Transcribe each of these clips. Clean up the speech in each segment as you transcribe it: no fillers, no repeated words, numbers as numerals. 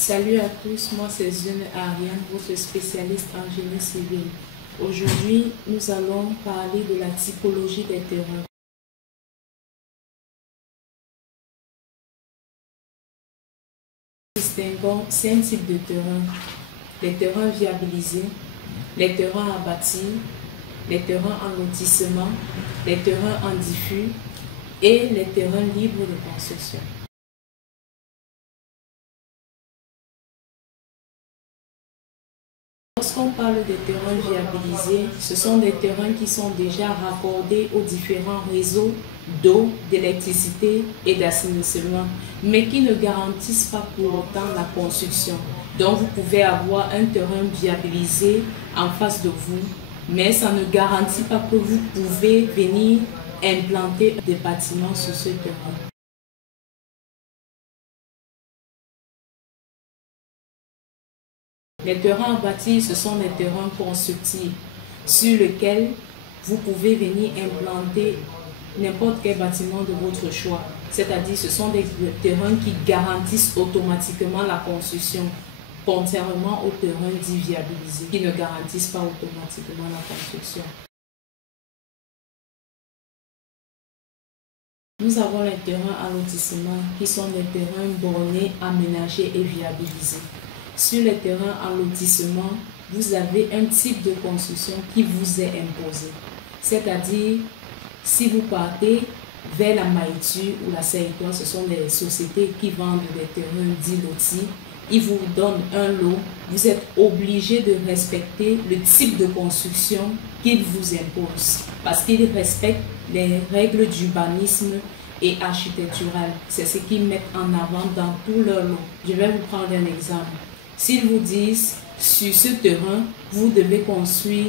Salut à tous, moi c'est Zune Ariane, votre spécialiste en génie civil. Aujourd'hui, nous allons parler de la typologie des terrains. Distinguons 5 types de terrains. Les terrains viabilisés, les terrains à bâtir, les terrains en lotissement, les terrains en diffus et les terrains libres de construction. Lorsqu'on parle des terrains viabilisés, ce sont des terrains qui sont déjà raccordés aux différents réseaux d'eau, d'électricité et d'assainissement, mais qui ne garantissent pas pour autant la construction. Donc vous pouvez avoir un terrain viabilisé en face de vous, mais ça ne garantit pas que vous pouvez venir implanter des bâtiments sur ce terrain. Les terrains à bâtir, ce sont des terrains constructibles sur lesquels vous pouvez venir implanter n'importe quel bâtiment de votre choix. C'est-à-dire ce sont des terrains qui garantissent automatiquement la construction, contrairement aux terrains dits viabilisés, qui ne garantissent pas automatiquement la construction. Nous avons les terrains à lotissement qui sont des terrains bornés, aménagés et viabilisés. Sur les terrains en lotissement, vous avez un type de construction qui vous est imposé. C'est-à-dire, si vous partez vers la Maïtu ou la Saïtois, ce sont des sociétés qui vendent des terrains dits lotis. Ils vous donnent un lot. Vous êtes obligé de respecter le type de construction qu'ils vous imposent. Parce qu'ils respectent les règles d'urbanisme et architectural. C'est ce qu'ils mettent en avant dans tout leur lot. Je vais vous prendre un exemple. S'ils vous disent, sur ce terrain, vous devez construire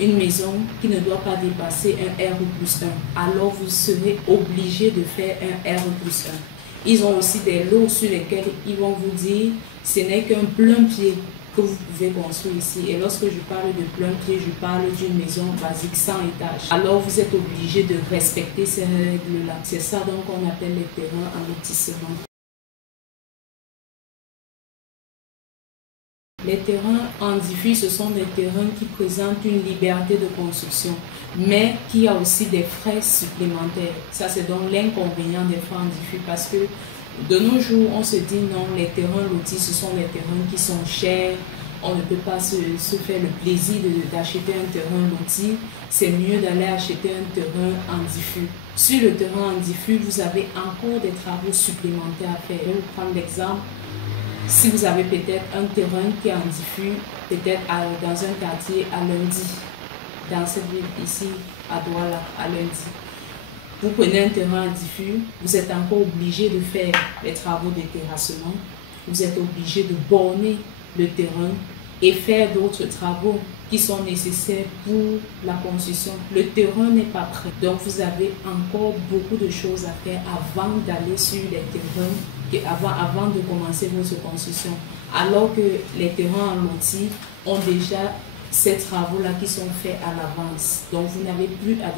une maison qui ne doit pas dépasser un R+1, alors vous serez obligé de faire un R+1. Ils ont aussi des lots sur lesquels ils vont vous dire, ce n'est qu'un plein pied que vous pouvez construire ici. Et lorsque je parle de plein pied, je parle d'une maison basique sans étage. Alors vous êtes obligé de respecter ces règles-là. C'est ça donc qu'on appelle les terrains en lotissement. Les terrains en diffus, ce sont des terrains qui présentent une liberté de construction, mais qui a aussi des frais supplémentaires. Ça, c'est donc l'inconvénient des frais en diffus, parce que de nos jours, on se dit non, les terrains lotis, ce sont des terrains qui sont chers, on ne peut pas se faire le plaisir d'acheter un terrain loti, c'est mieux d'aller acheter un terrain en diffus. Sur le terrain en diffus, vous avez encore des travaux supplémentaires à faire. Je vais vous prendre l'exemple. Si vous avez peut-être un terrain qui est en diffus, peut-être dans un quartier à Lundi, dans cette ville ici, à Douala, à Lundi, vous prenez un terrain en diffus, vous êtes encore obligé de faire les travaux de terrassement, vous êtes obligé de borner le terrain et faire d'autres travaux qui sont nécessaires pour la construction. Le terrain n'est pas prêt, donc vous avez encore beaucoup de choses à faire avant d'aller sur les terrains, avant de commencer votre construction. Alors que les terrains en loti ont déjà ces travaux-là qui sont faits à l'avance. Donc vous n'avez plus à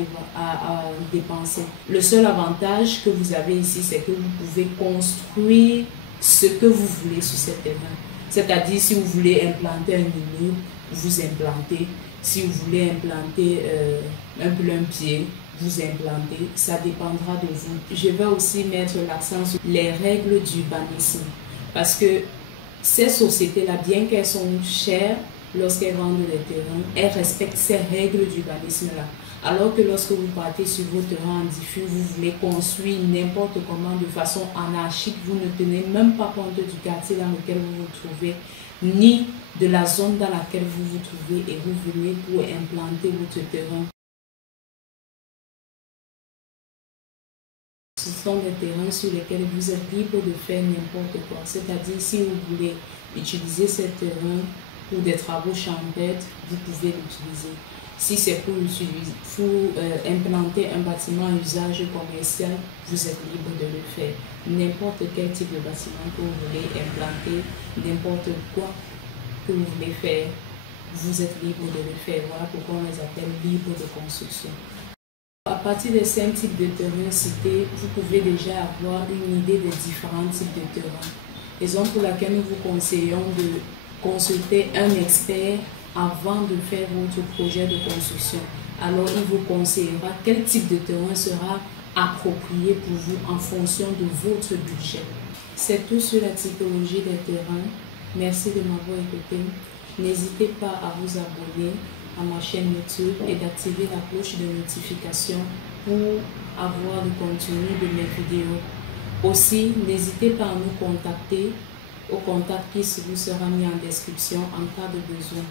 dépenser. Le seul avantage que vous avez ici, c'est que vous pouvez construire ce que vous voulez sur ces terrains. C'est-à-dire, si vous voulez implanter un immeuble, vous implantez. Si vous voulez implanter un plein pied, vous implantez. Ça dépendra de vous. Je vais aussi mettre l'accent sur les règles d'urbanisme. Parce que ces sociétés-là, bien qu'elles sont chères, lorsqu'elles vendent les terrains, elles respectent ces règles d'urbanisme-là. Alors que lorsque vous partez sur vos terrains en diffus, vous voulez construire n'importe comment de façon anarchique, vous ne tenez même pas compte du quartier dans lequel vous vous trouvez, ni de la zone dans laquelle vous vous trouvez, et vous venez pour implanter votre terrain. Ce sont des terrains sur lesquels vous êtes libre de faire n'importe quoi. C'est-à-dire, si vous voulez utiliser ces terrains pour des travaux champêtres, vous pouvez l'utiliser. Si c'est pour implanter un bâtiment à usage commercial, vous êtes libre de le faire. N'importe quel type de bâtiment que vous voulez implanter, n'importe quoi que vous voulez faire, vous êtes libre de le faire. Voilà pourquoi on les appelle libres de construction. À partir des 5 types de terrains cités, vous pouvez déjà avoir une idée des différents types de terrains. Raison pour laquelle nous vous conseillons de consulter un expert avant de faire votre projet de construction. Alors, il vous conseillera quel type de terrain sera approprié pour vous en fonction de votre budget. C'est tout sur la typologie des terrains. Merci de m'avoir écouté. N'hésitez pas à vous abonner à ma chaîne YouTube et d'activer la cloche de notification pour avoir le contenu de mes vidéos. Aussi, n'hésitez pas à nous contacter au contact qui vous sera mis en description en cas de besoin.